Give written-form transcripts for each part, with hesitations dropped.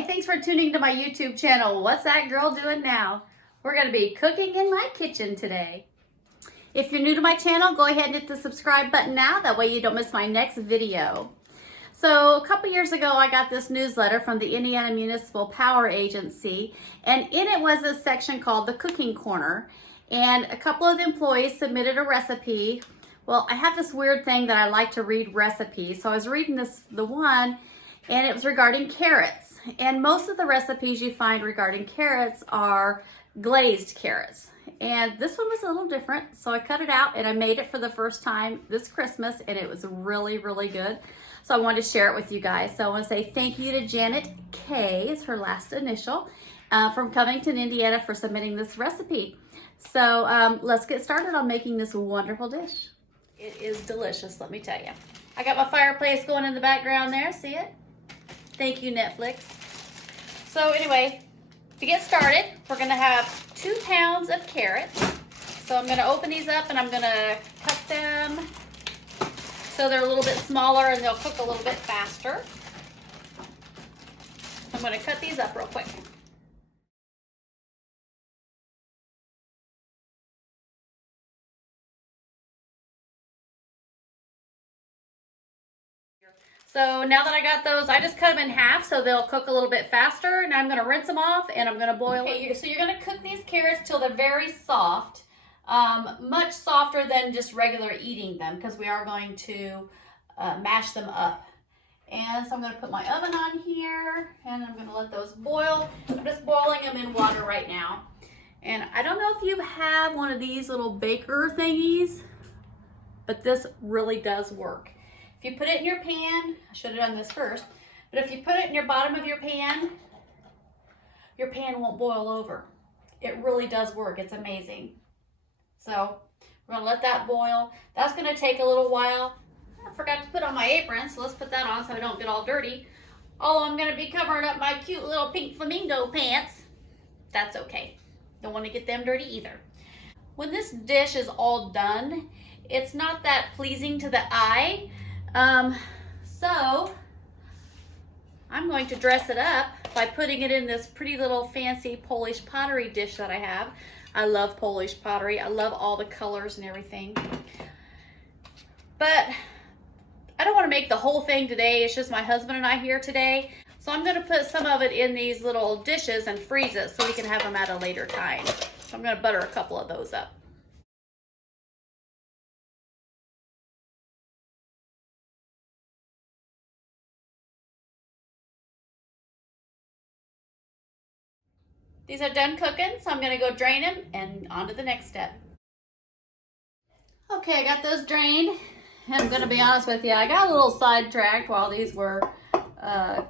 Hi, thanks for tuning to my YouTube channel. What's that girl doing now? We're going to be cooking in my kitchen today. If you're new to my channel, go ahead and hit the subscribe button now. That way you don't miss my next video. So a couple years ago, I got this newsletter from the Indiana Municipal Power Agency, and in it was a section called the Cooking Corner. And a couple of the employees submitted a recipe. Well, I have this weird thing that I like to read recipes. So I was reading the one, and it was regarding carrots. And most of the recipes you find regarding carrots are glazed carrots. And this one was a little different, so I cut it out and I made it for the first time this Christmas, and it was really, really good. So I wanted to share it with you guys. So I want to say thank you to Janet K, is her last initial, from Covington, Indiana, for submitting this recipe. So let's get started on making this wonderful dish. It is delicious, let me tell you. I got my fireplace going in the background there, see it? Thank you, Netflix. So anyway, to get started, we're gonna have 2 pounds of carrots. So I'm gonna open these up and I'm gonna cut them so they're a little bit smaller and they'll cook a little bit faster. I'm gonna cut these up real quick. So now that I got those, I just cut them in half so they'll cook a little bit faster, and I'm gonna rinse them off and I'm gonna boil them. Okay, so you're gonna cook these carrots till they're very soft, much softer than just regular eating them, because we are going to mash them up. And so I'm gonna put my oven on here and I'm gonna let those boil. I'm just boiling them in water right now. And I don't know if you have one of these little baker thingies, but this really does work. If you put it in your pan, I should have done this first, but if you put it in your bottom of your pan won't boil over. It really does work. It's amazing. So we're gonna let that boil. That's gonna take a little while. I forgot to put on my apron, so let's put that on so I don't get all dirty. Although I'm gonna be covering up my cute little pink flamingo pants. That's okay. Don't want to get them dirty either. When this dish is all done, it's not that pleasing to the eye. So I'm going to dress it up by putting it in this pretty little fancy Polish pottery dish that I have. I love Polish pottery. I love all the colors and everything. But I don't want to make the whole thing today. It's just my husband and I here today. So I'm going to put some of it in these little dishes and freeze it so we can have them at a later time. So I'm going to butter a couple of those up. These are done cooking, so I'm gonna go drain them and on to the next step. Okay, I got those drained. I'm gonna be honest with you, I got a little sidetracked while these were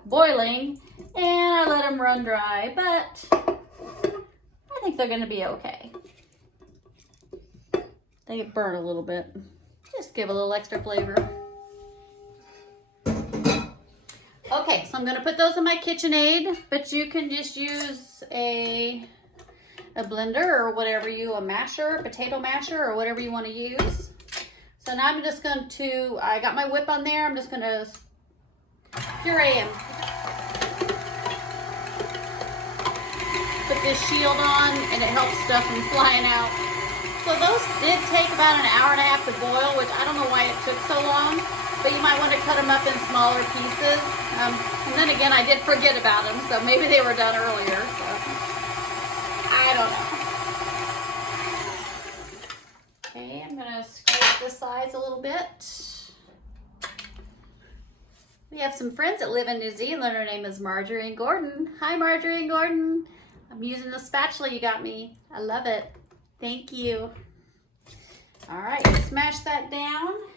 boiling, and I let them run dry, but I think they're gonna be okay. They get burnt a little bit. Just give a little extra flavor. Okay, so I'm gonna put those in my KitchenAid, but you can just use a blender or whatever a masher, potato masher, or whatever you want to use. So now I'm just going to, I got my whip on there, I'm just gonna puree them. Put this shield on and it helps stuff from flying out. So those did take about an hour and a half to boil, which I don't know why it took so long. But you might want to cut them up in smaller pieces. And then again, I did forget about them, so maybe they were done earlier. So I don't know. Okay, I'm going to scrape the sides a little bit. We have some friends that live in New Zealand. Her name is Marjorie and Gordon. Hi, Marjorie and Gordon. I'm using the spatula you got me. I love it. Thank you. All right, smash that down.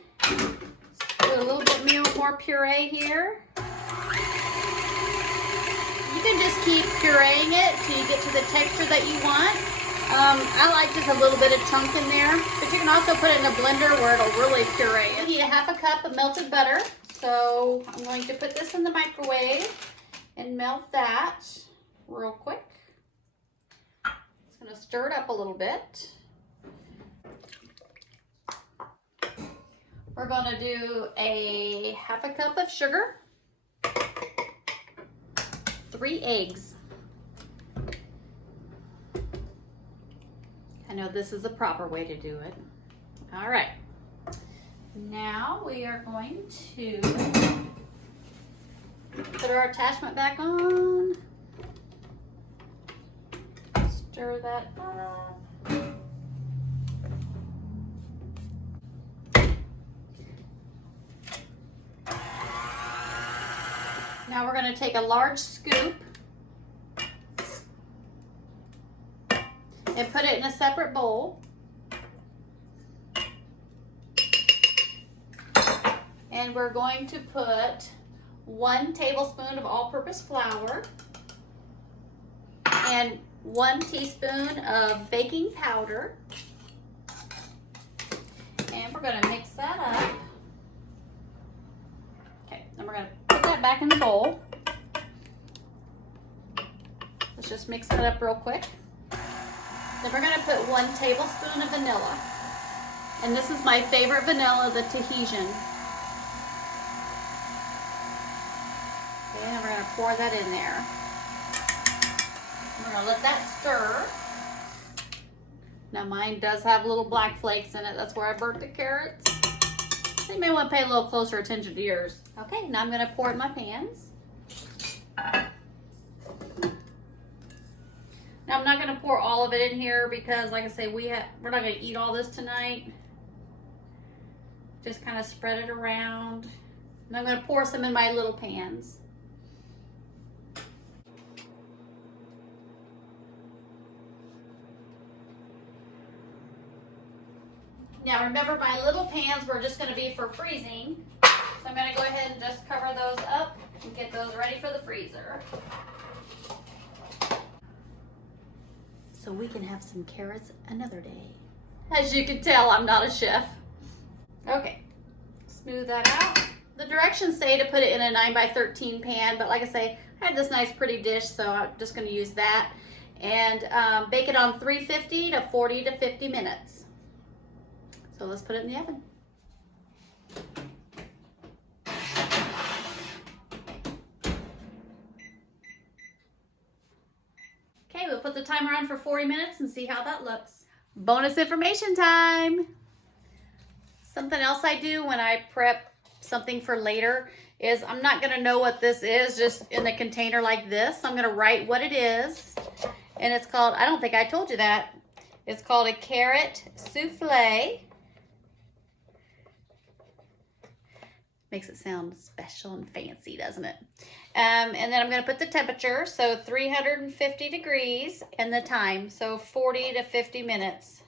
Put a little bit more puree here. You can just keep pureeing it till you get to the texture that you want. I like just a little bit of chunk in there, but you can also put it in a blender where it'll really puree. I need a ½ cup of melted butter, so I'm going to put this in the microwave and melt that real quick. Just going to stir it up a little bit. We're going to do a ½ cup of sugar. 3 eggs. I know this is the proper way to do it. All right. Now we are going to put our attachment back on. Stir that up. Now we're going to take a large scoop and put it in a separate bowl. And we're going to put 1 tablespoon of all-purpose flour and 1 teaspoon of baking powder. And we're going to mix that up. Okay, then we're going to put that back in the bowl. Let's just mix that up real quick. Then we're going to put 1 tablespoon of vanilla. And this is my favorite vanilla, the Tahitian. Okay, and we're going to pour that in there. We're going to let that stir. Now mine does have little black flakes in it. That's where I burnt the carrots. So you may want to pay a little closer attention to yours. Okay, now I'm going to pour it in my pans. Now I'm not going to pour all of it in here because, like I say, we're not going to eat all this tonight. Just kind of spread it around. And I'm going to pour some in my little pans. Now remember, my little pans were just going to be for freezing. So I'm going to go ahead and just cover those up and get those ready for the freezer. So we can have some carrots another day. As you can tell, I'm not a chef. Okay, smooth that out. The directions say to put it in a 9x13 pan, but like I say, I have this nice pretty dish, so I'm just going to use that. And bake it on 350 to 40 to 50 minutes. So let's put it in the oven. Okay, we'll put the timer on for 40 minutes and see how that looks. Bonus information time. Something else I do when I prep something for later is I'm not gonna know what this is just in a container like this. I'm gonna write what it is. And it's called, I don't think I told you that, it's called a carrot soufflé. Makes it sound special and fancy, doesn't it? And then I'm going to put the temperature, so 350 degrees, and the time, so 40 to 50 minutes.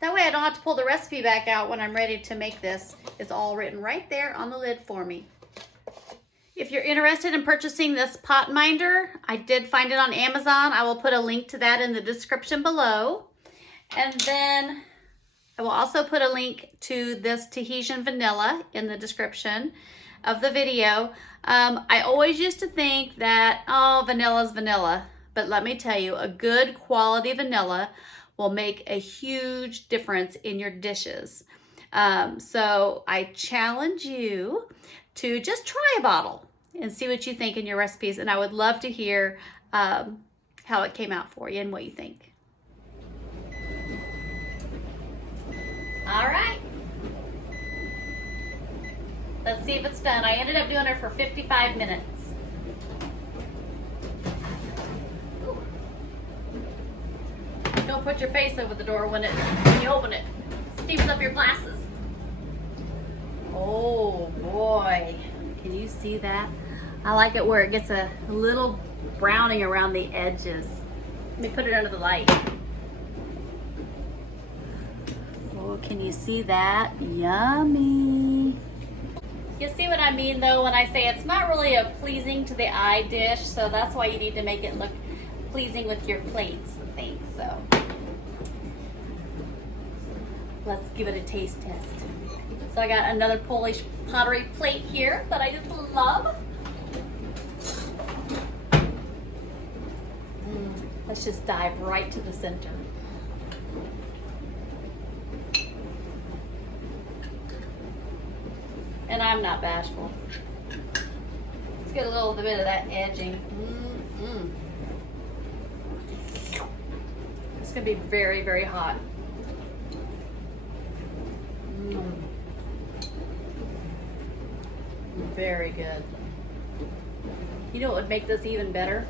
That way I don't have to pull the recipe back out when I'm ready to make this. It's all written right there on the lid for me. If you're interested in purchasing this pot minder, I did find it on Amazon. I will put a link to that in the description below. And then I will also put a link to this Tahitian vanilla in the description of the video. I always used to think that, oh, vanilla's vanilla. But let me tell you, a good quality vanilla will make a huge difference in your dishes. So I challenge you to just try a bottle and see what you think in your recipes. And I would love to hear how it came out for you and what you think. All right, let's see if it's done. I ended up doing it for 55 minutes. Ooh. Don't put your face over the door when you open it. Steams up your glasses. Oh boy, can you see that? I like it where it gets a little browning around the edges. Let me put it under the light. Oh, can you see that? Yummy. You see what I mean though when I say it's not really a pleasing to the eye dish, so that's why you need to make it look pleasing with your plates and things. So let's give it a taste test. So I got another Polish pottery plate here that I just love. Let's just dive right to the center. And I'm not bashful. Let's get a little bit of that edging. It's gonna be very, very hot. Very good. You know what would make this even better?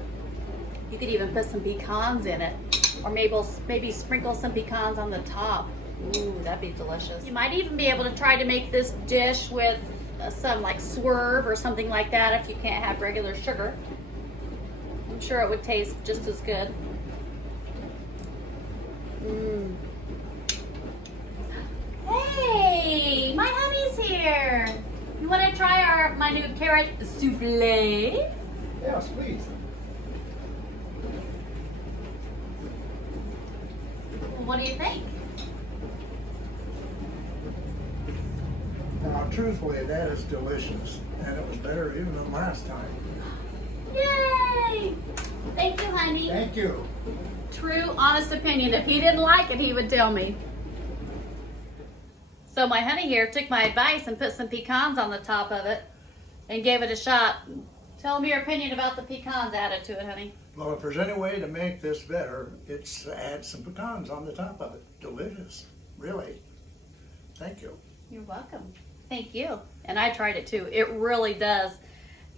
You could even put some pecans in it, or maybe sprinkle some pecans on the top. Ooh, that'd be delicious. You might even be able to try to make this dish with some like swerve or something like that if you can't have regular sugar. I'm sure it would taste just as good. Hey, my honey's here. You want to try my new carrot soufflé? Yes, please. What do you think? Now, truthfully, that is delicious, and it was better even than last time. Yay! Thank you, honey. Thank you. True, honest opinion. If he didn't like it, he would tell me. So my honey here took my advice and put some pecans on the top of it and gave it a shot. Tell me your opinion about the pecans added to it, honey. Well, if there's any way to make this better, it's to add some pecans on the top of it. Delicious, really. Thank you. You're welcome. Thank you. And I tried it too. It really does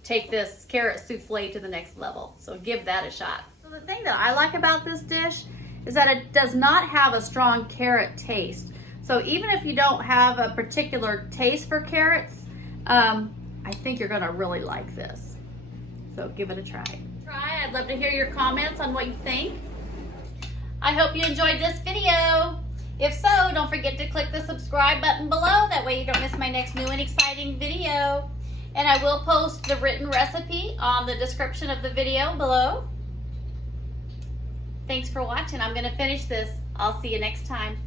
take this carrot souffle to the next level. So give that a shot. So the thing that I like about this dish is that it does not have a strong carrot taste. So even if you don't have a particular taste for carrots, I think you're gonna really like this. So give it a try. I'd love to hear your comments on what you think. I hope you enjoyed this video. If so, don't forget to click the subscribe button below. That way you don't miss my next new and exciting video. And I will post the written recipe on the description of the video below. Thanks for watching. I'm gonna finish this. I'll see you next time.